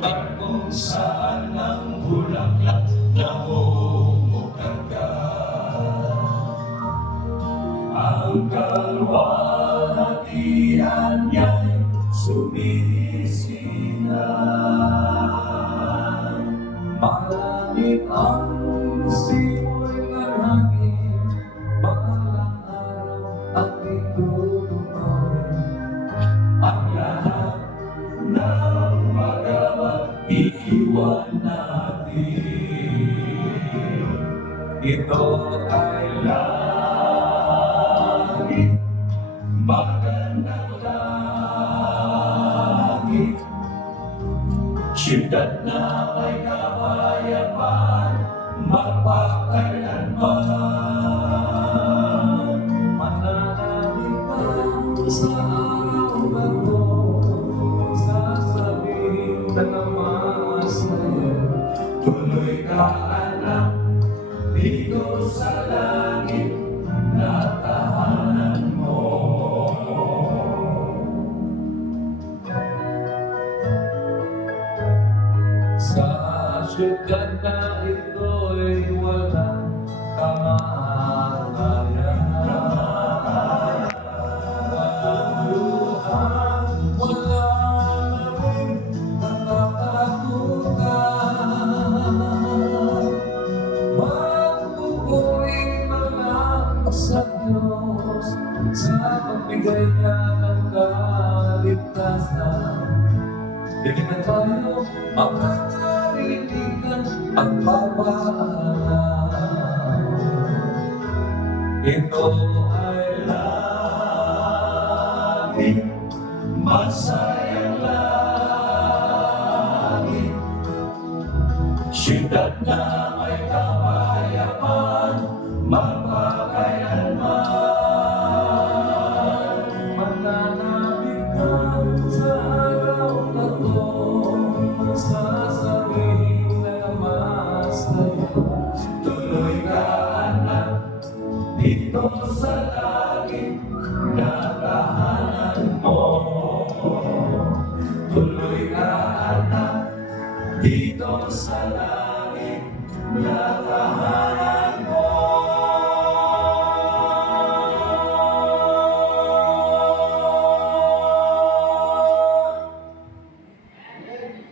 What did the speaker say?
lugar kung saan ang bulaklak namumuganggan. Ang kalwalhatian niya'y sumisilang. Malamig ang simoy ng hangin, balang araw at itutuloy ang lahat ng magawang iiwan natin. Ito ay langit, magandang langit, siyudad na may kapayapaan magpakailanman. Mananabik ka sa araw na to, sasabihin ka na masaya. Tuloy ka anak, dito sa langit na tahanan mo. Sa siyudad na ito'y walang kamatayan, walang luha, wala na rin nakakatakutan. Magpupuri na lang sa Diyos sa pagbigay niya ng kaligtasan. Bigyan na tayo makakarinig ng pagpapaalam. Ito ay langit, masayang langit, siyudad na may kapayapaan magpakailanman. Mananabik ka sa araw na to, sasabihin na masaya. Tuloy ka anak, dito sa langit na tahanan mo. Tuloy ka anak, dito sa langit na tahanan